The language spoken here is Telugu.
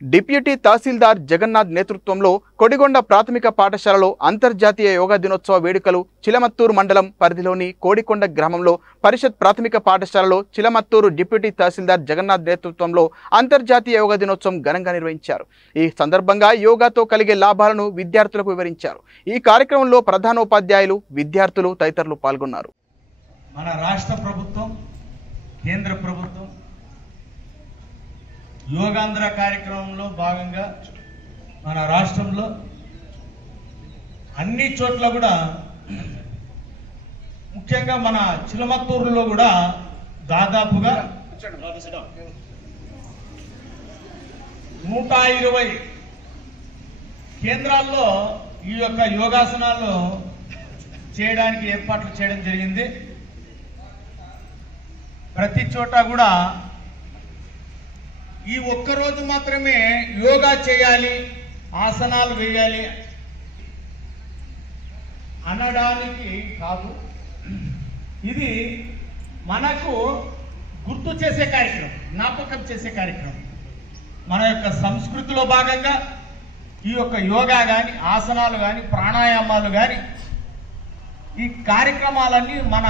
డిప్యూటీ తహసీల్దార్ జగన్నాథ్ నేతృత్వంలో కొడిగొండ ప్రాథమిక పాఠశాలలో అంతర్జాతీయ యోగా దినోత్సవ వేడుకలు చిలమత్తూరు మండలం పరిధిలోని కోడికొండ గ్రామంలో పరిషత్ ప్రాథమిక పాఠశాలలో చిలమత్తూరు డిప్యూటీ తహసీల్దార్ జగన్నాథ్ నేతృత్వంలో అంతర్జాతీయ యోగా దినోత్సవం ఘనంగా నిర్వహించారు. ఈ సందర్భంగా యోగాతో కలిగే లాభాలను విద్యార్థులకు వివరించారు. ఈ కార్యక్రమంలో ప్రధానోపాధ్యాయులు, విద్యార్థులు తదితరులు పాల్గొన్నారు. మన రాష్ట్ర ప్రభుత్వం, కేంద్ర ప్రభుత్వం యోగాంధ్ర కార్యక్రమంలో భాగంగా మన రాష్ట్రంలో అన్ని చోట్ల కూడా, ముఖ్యంగా మన చిలమత్తూరులో కూడా దాదాపుగా 120 కేంద్రాల్లో ఈ యొక్క యోగాసనాలు చేయడానికి ఏర్పాట్లు చేయడం జరిగింది. ప్రతి చోట కూడా ఈ ఒక్కరోజు మాత్రమే యోగా చేయాలి, ఆసనాలు వేయాలి అనడానికి కాదు, ఇది మనకు గుర్తు చేసే కార్యక్రమం, జ్ఞాపకం చేసే కార్యక్రమం. మన యొక్క సంస్కృతిలో భాగంగా ఈ యొక్క యోగా కానీ, ఆసనాలు కానీ, ప్రాణాయామాలు కానీ, ఈ కార్యక్రమాలన్నీ మన